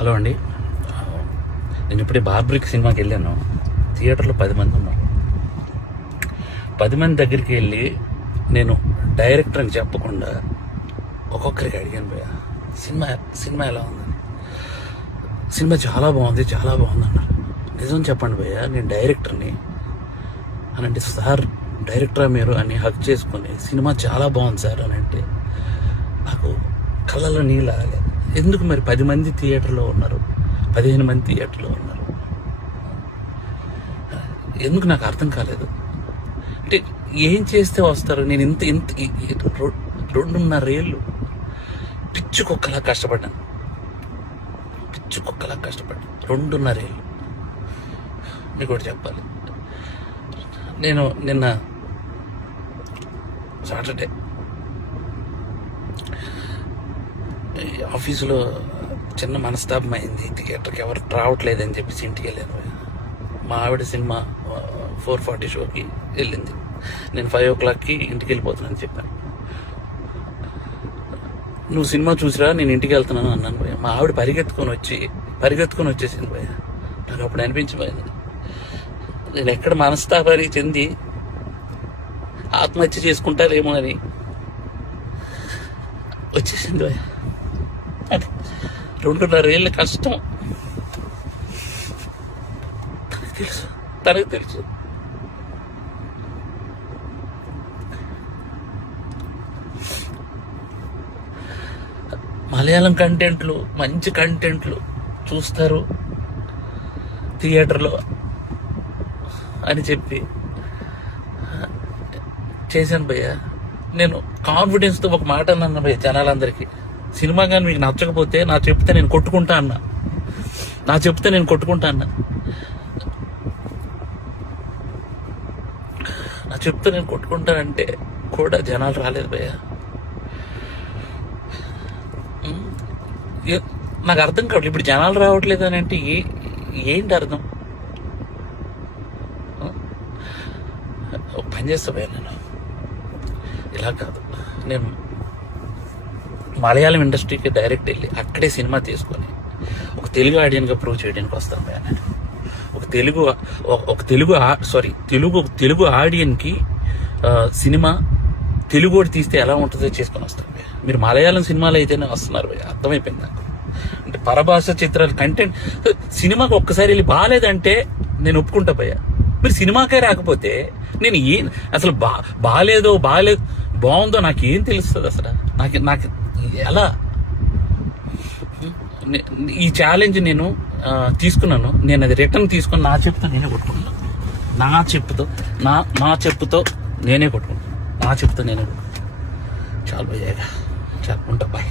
hello అండి నేను ఇప్పుడే బార్బ్రిక్ సినిమాకి వెళ్ళాను థియేటర్లో పది మంది ఉన్నారు పది మంది దగ్గరికి వెళ్ళి నేను డైరెక్టర్ అని చెప్పకుండా ఒక్కొక్కరికి అడిగాను భయ సినిమా సినిమా ఎలా ఉందని సినిమా చాలా బాగుంది చాలా బాగుంది అన్నారు నిజం చెప్పండి భయ నేను డైరెక్టర్ని అని అంటే సార్ డైరెక్టరా మీరు అని హక్ చేసుకుని సినిమా చాలా బాగుంది సార్ అని అంటే నాకు కళ్ళలో నీళ్ళు ఆగలేదు ఎందుకు మరి పది మంది థియేటర్లో ఉన్నారు పదిహేను మంది థియేటర్లో ఉన్నారు ఎందుకు నాకు అర్థం కాలేదు అంటే ఏం చేస్తే వస్తారు నేను ఇంత ఇంత రెండున్నర పిచ్చు కుక్కలా కష్టపడ్డాను పిచ్చు కుక్కలా కష్టపడ్డాను ఏళ్ళు మీకు కూడా చెప్పాలి నేను నిన్న సాటర్డే ఆఫీసులో చిన్న మనస్తాపం అయింది థియేటర్కి ఎవరు రావట్లేదని చెప్పేసి ఇంటికి వెళ్ళాను మా ఆవిడ సినిమా ఫోర్ ఫార్టీ షోకి వెళ్ళింది నేను ఫైవ్ ఓ క్లాక్కి ఇంటికి వెళ్ళిపోతున్నాను చెప్పాను నువ్వు సినిమా చూసిరా నేను ఇంటికి వెళ్తున్నాను అన్నాను భయ మా ఆవిడ పరిగెత్తుకొని వచ్చి పరిగెత్తుకొని వచ్చేసింది భయ నాకు అప్పుడు అనిపించిపోయింది నేను ఎక్కడ మనస్తాపారి చెంది ఆత్మహత్య చేసుకుంటారేమో అని వచ్చేసింది భయ రెండున్నరేళ్ళ కష్టం తెలుసు తనకు తెలుసు మలయాళం కంటెంట్లు మంచి కంటెంట్లు చూస్తారు థియేటర్లో అని చెప్పి చేశాను భయ్య నేను కాన్ఫిడెన్స్తో ఒక మాట అన్నాను భయ్య జనాలందరికీ సినిమా కానీ మీకు నచ్చకపోతే నా చెప్తే నేను కొట్టుకుంటా అన్న నా చెప్తే నేను కొట్టుకుంటా అన్న నా చెప్తే నేను కొట్టుకుంటానంటే కూడా జనాలు రాలేదు భయ్య నాకు అర్థం కావట్లేదు ఇప్పుడు జనాలు రావట్లేదు అని అంటే ఏంటి అర్థం పని చేస్తా భయ్య నేను ఇలా కాదు నేను మలయాళం ఇండస్ట్రీకి డైరెక్ట్ వెళ్ళి అక్కడే సినిమా తీసుకొని ఒక తెలుగు ఆడియన్గా ప్రూవ్ చేయడానికి వస్తాను ఆయన ఒక తెలుగు ఒక తెలుగు సారీ తెలుగు తెలుగు ఆడియన్కి సినిమా తెలుగు కూడా తీస్తే ఎలా ఉంటుందో చేసుకొని వస్తాను మీరు మలయాళం సినిమాలు అయితేనే వస్తున్నారు అర్థమైపోయింది నాకు అంటే పరభాష చిత్రాలు కంటెంట్ సినిమాకి ఒక్కసారి వెళ్ళి బాగాలేదంటే నేను ఒప్పుకుంటా భయ మీరు సినిమాకే రాకపోతే నేను ఏం అసలు బా బాగాలేదో బాగాలేదు బాగుందో నాకు ఏం తెలుస్తుంది అసలు నాకు నాకు అలా ఈ ఛాలెంజ్ నేను తీసుకున్నాను నేను అది రిటర్న్ తీసుకొని నా చెప్పుతో నేనే కొట్టుకున్నాను నా చెప్పుతో నా నా చెప్పుతో నేనే కొట్టుకున్నాను నా చెప్పుతో నేనే కొట్టుకున్నాను చాలా బాగా చాలా ఉంటా బాయ్